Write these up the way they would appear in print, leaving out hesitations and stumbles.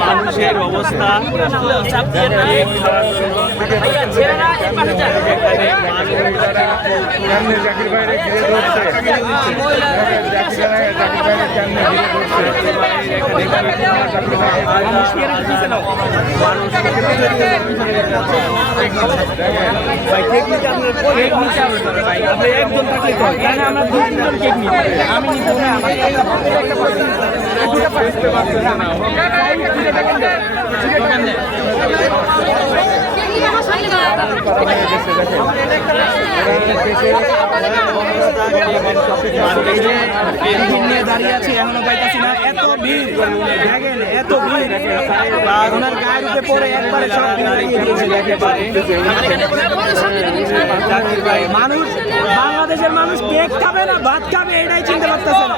মানুষের অবস্থা একজন থাকলে আমরা দুই তিনজন কেক নিই আমি নিব না দাঁড়িয়ে আছে এখনো পাইতেছি না এত ভিড় দেখেন এত ভিড় ওনার গায়ের উপরে পরে একবারে সব মানুষ বাংলাদেশের মানুষ কেক খাবে না ভাত খাবে এটাই চিন্তা করতেছে না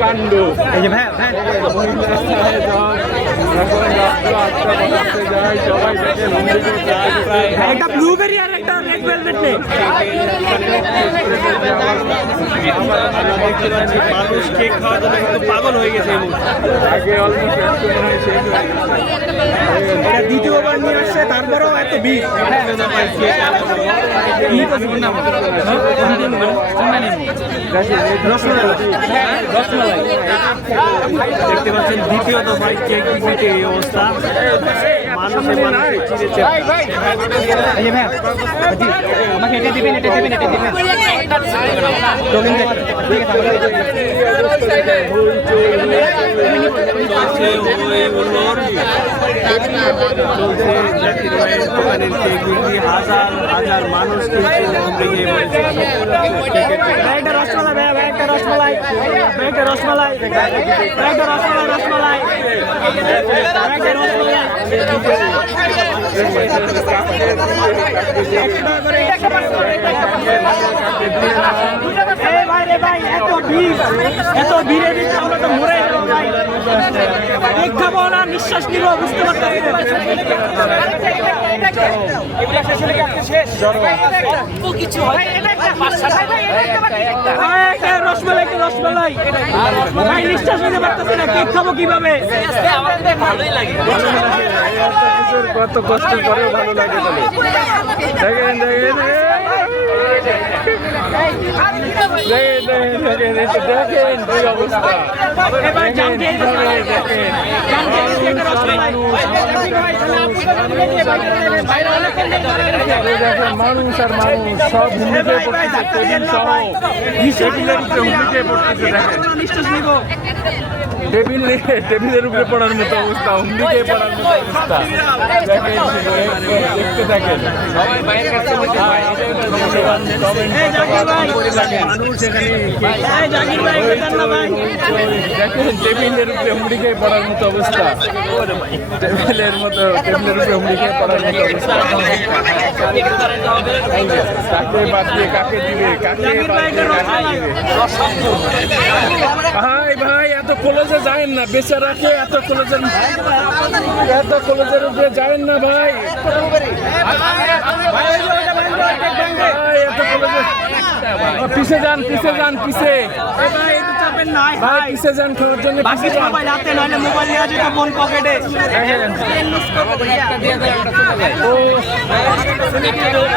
কাণ্ড এই যে ভাই একটা ব্লুবেরি আর একটা রেড ভেলভেট নেই মানুষ কেক খাওয়ার জন্য কিন্তু পাগল হয়ে গেছে দ্বিতীয়বার নিয়ে আসছে তারপরেও এত ভিড় দেখতে পাচ্ছেন দ্বিতীয় দফায় কেক দিতে এই অবস্থা মানুষের আমাকে এটা দিবেন এটা দিবেন এটা দিবেন হাজার হাজার মানুষ রসমালাই একটা রসমালাই একটা রসমালাই একটা রসমালাই রসমালাই একটা রসমালাই এত ভিড়ে দিচ্ছে আমরা তো মরে যাবো ভাই কেক খাবো না নিঃশ্বাস নিব বুঝতে পারছি রসমালাই রসমালাই ভাই নিঃশ্বাস নিতে পারতেছি না কেক খাবো কিভাবে কত কষ্ট করে ভালো লাগে দেখেন দেখেন মানুষ আর মানুষ সব হুমড়িতে পড়তেছে টেবিল সহ হুমড়িতে পড়তেছে দেখেন টেবিলের উপরে পড়ার মতো অবস্থা হুমড়িতে পড়ার মতো অবস্থা দেখেন দেখতে থাকেন সবাই বাইরের কাছে দেখেন টেবিলের উপরে হুমড়ি খেয়ে পড়ার মতো অবস্থা টেবিলের উপরে হুমড়ি খেয়ে পড়ার মতো অবস্থা কাকে বাদ দিয়ে কাকে দিবে ভাই ভাই এত কলেজে যায়েন না বেচারাকে এত কলেজের উপরে যায়েন না ভাই পিছে যান পিছে যান পিছে ভাই পিছে যান খাওয়ার জন্য মোবাইল নিয়ে আছে ফোন পকেটে